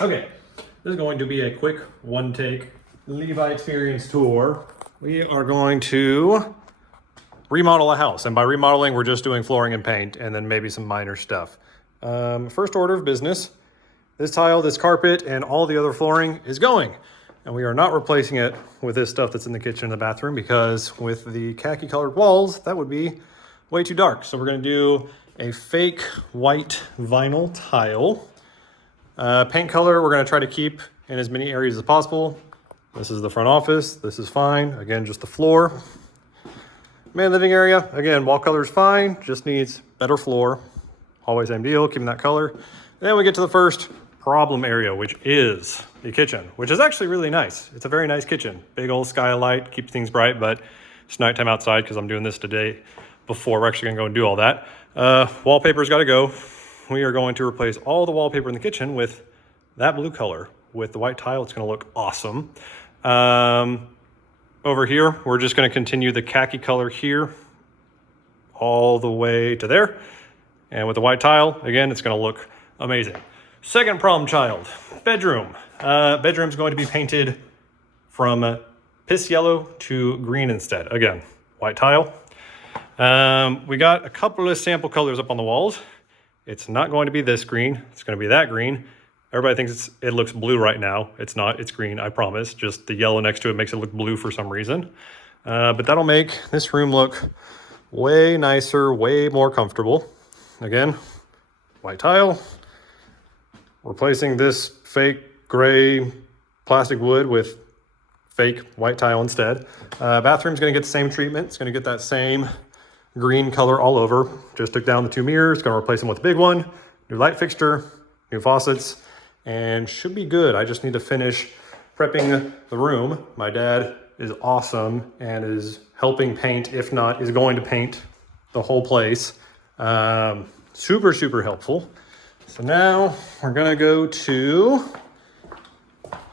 Okay, this is going to be a quick one-take Levi experience tour. We are going to remodel a house, and by remodeling, we're just doing flooring and paint, and then maybe some minor stuff. First order of business, this tile, this carpet, and all the other flooring is going. And we are not replacing it with this stuff that's in the kitchen and the bathroom, because with the khaki colored walls, that would be way too dark. So we're gonna do a fake white vinyl tile. Paint color, we're gonna try to keep in as many areas as possible. This is the front office, this is fine. Again, just the floor. Main living area, again, wall color is fine, just needs better floor. Always same deal, keeping that color. And then we get to the first problem area, which is the kitchen, which is actually really nice. It's a very nice kitchen. Big old skylight, keeps things bright, but it's nighttime outside because I'm doing this today before we're actually gonna go and do all that. Wallpaper's gotta go. We are going to replace all the wallpaper in the kitchen with that blue color. With the white tile, it's gonna look awesome. Over here, we're just gonna continue the khaki color here all the way to there. And with the white tile, again, it's gonna look amazing. Second problem child, bedroom. Bedroom's going to be painted from piss yellow to green instead. Again, white tile. We got a couple of sample colors up on the walls. It's not going to be this green, it's gonna be that green. Everybody thinks it looks blue right now. It's not, it's green, I promise. Just the yellow next to it makes it look blue for some reason. But that'll make this room look way nicer, way more comfortable. Again, white tile. Replacing this fake gray plastic wood with fake white tile instead. Bathroom's gonna get the same treatment. It's gonna get that same green color all over. Just took down the two mirrors, gonna replace them with a big one. New light fixture, new faucets, and should be good. I just need to finish prepping the room. My dad is awesome and is helping paint, if not is going to paint the whole place. Super, super helpful. So now we're gonna go to,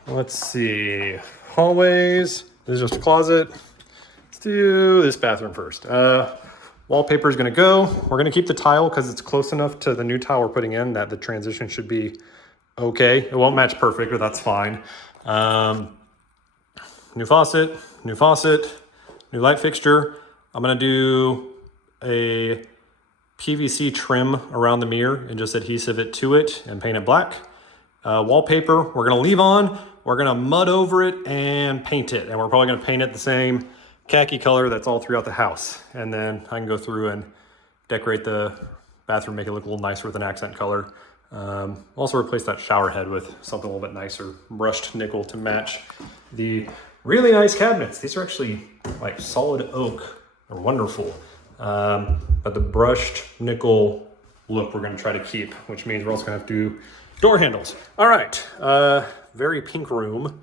let's see, hallways. This is just a closet. Let's do this bathroom first. Wallpaper is gonna go. We're gonna keep the tile because it's close enough to the new tile we're putting in that the transition should be okay. It won't match perfect, but that's fine. New faucet, new light fixture. I'm gonna do a PVC trim around the mirror and just adhesive it to it and paint it black. Wallpaper, we're gonna leave on. We're gonna mud over it and paint it. And we're probably gonna paint it the same khaki color that's all throughout the house. And then I can go through and decorate the bathroom, make it look a little nicer with an accent color. Also replace that shower head with something a little bit nicer, brushed nickel to match the really nice cabinets. These are actually like solid oak, they're wonderful. But the brushed nickel look we're gonna try to keep, which means we're also gonna have to do door handles. All right, very pink room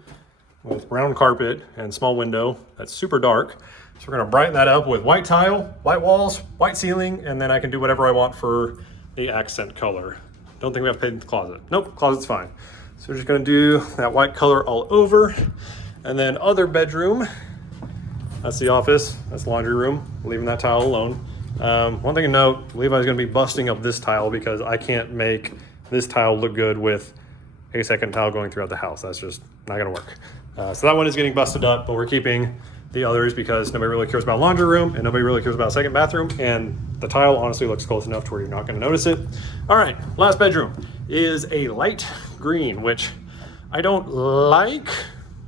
with brown carpet and small window that's super dark. So we're gonna brighten that up with white tile, white walls, white ceiling, and then I can do whatever I want for the accent color. Don't think we have to paint the closet. Nope, closet's fine. So we're just gonna do that white color all over. And then other bedroom, that's the office, that's the laundry room, leaving that tile alone. One thing to note, Levi's gonna be busting up this tile because I can't make this tile look good with a second tile going throughout the house. That's just not gonna work. So that one is getting busted up, but we're keeping the others because nobody really cares about laundry room and nobody really cares about second bathroom. And the tile honestly looks close enough to where you're not gonna notice it. All right, last bedroom is a light green, which I don't like.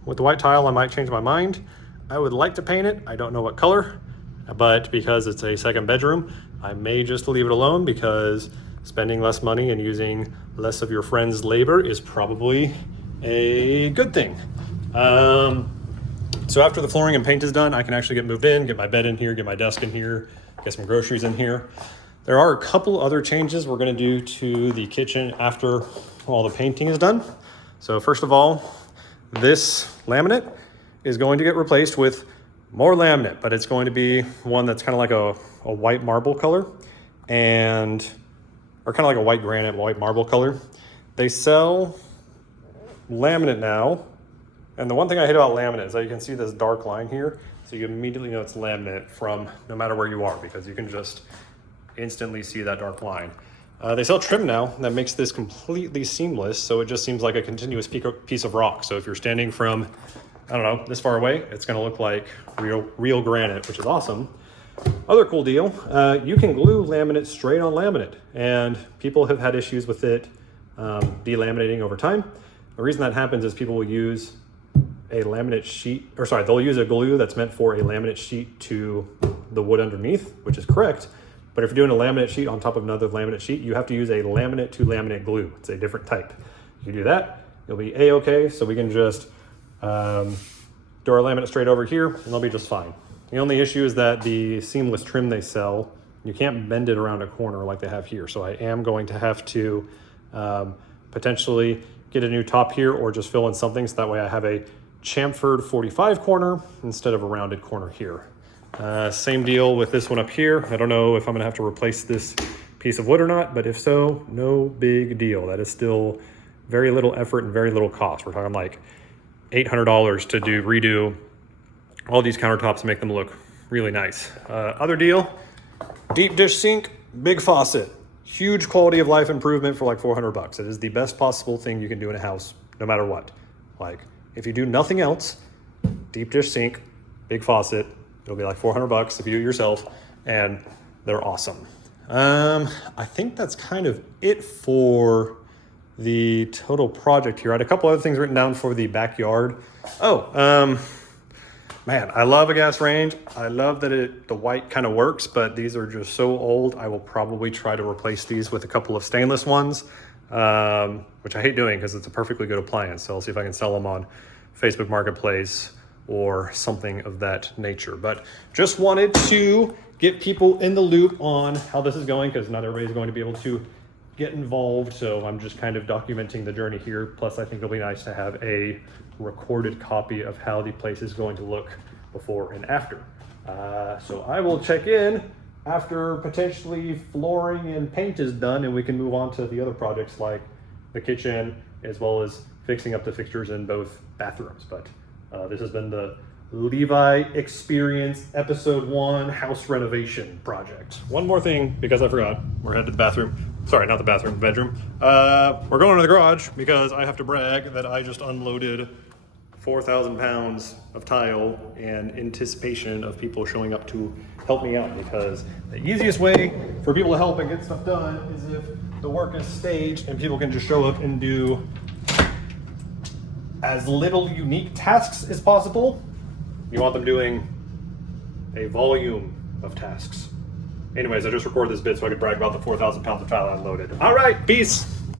With the white tile, I might change my mind. I would like to paint it. I don't know what color, but because it's a second bedroom, I may just leave it alone because spending less money and using less of your friend's labor is probably a good thing. So after the flooring and paint is done, I can actually get moved in, get my bed in here, get my desk in here, get some groceries in here. There are a couple other changes we're gonna do to the kitchen after all the painting is done. So first of all, this laminate is going to get replaced with more laminate, but it's going to be one that's kind of like a white marble color or kind of like a white granite, white marble color. They sell laminate now. And the one thing I hate about laminate is that you can see this dark line here. So you immediately know it's laminate from no matter where you are, because you can just instantly see that dark line. They sell trim now that makes this completely seamless, so it just seems like a continuous piece of rock. So if you're standing from, I don't know, this far away, it's gonna look like real granite, which is awesome. Other cool deal, you can glue laminate straight on laminate, and people have had issues with it delaminating over time. The reason that happens is people will use a laminate sheet, or sorry, they'll use a glue that's meant for a laminate sheet to the wood underneath, which is correct. But if you're doing a laminate sheet on top of another laminate sheet, you have to use a laminate to laminate glue. It's a different type. You do that, you'll be A-okay, so we can just do our laminate straight over here, and they'll be just fine. The only issue is that the seamless trim they sell, you can't bend it around a corner like they have here. So I am going to have to potentially get a new top here or just fill in something so that way I have a chamfered 45 corner instead of a rounded corner here. Same deal with this one up here. I don't know if I'm gonna have to replace this piece of wood or not, but if so, no big deal. That is still very little effort and very little cost. We're talking like $800 to redo all these countertops and make them look really nice. Other deal, deep dish sink, big faucet, huge quality of life improvement for like 400 bucks. It is the best possible thing you can do in a house, no matter what. Like if you do nothing else, deep dish sink, big faucet, it'll be like 400 bucks if you do it yourself, and they're awesome. I think that's kind of it for the total project here. I had a couple other things written down for the backyard. Man, I love a gas range. I love that the white kind of works, but these are just so old. I will probably try to replace these with a couple of stainless ones, which I hate doing because it's a perfectly good appliance. So I'll see if I can sell them on Facebook Marketplace or something of that nature. But just wanted to get people in the loop on how this is going, because not everybody's going to be able to get involved. So I'm just kind of documenting the journey here. Plus I think it'll be nice to have a recorded copy of how the place is going to look before and after. So I will check in after potentially flooring and paint is done, and we can move on to the other projects like the kitchen, as well as fixing up the fixtures in both bathrooms. But this has been the Levi Experience Episode 1 House Renovation Project. One more thing, because I forgot, we're headed to the bathroom. Sorry, not the bathroom, the bedroom. We're going to the garage because I have to brag that I just unloaded 4,000 pounds of tile in anticipation of people showing up to help me out, because the easiest way for people to help and get stuff done is if the work is staged and people can just show up and do as little unique tasks as possible. You want them doing a volume of tasks. Anyways, I just recorded this bit so I could brag about the 4,000 pounds of tile I unloaded. All right, peace.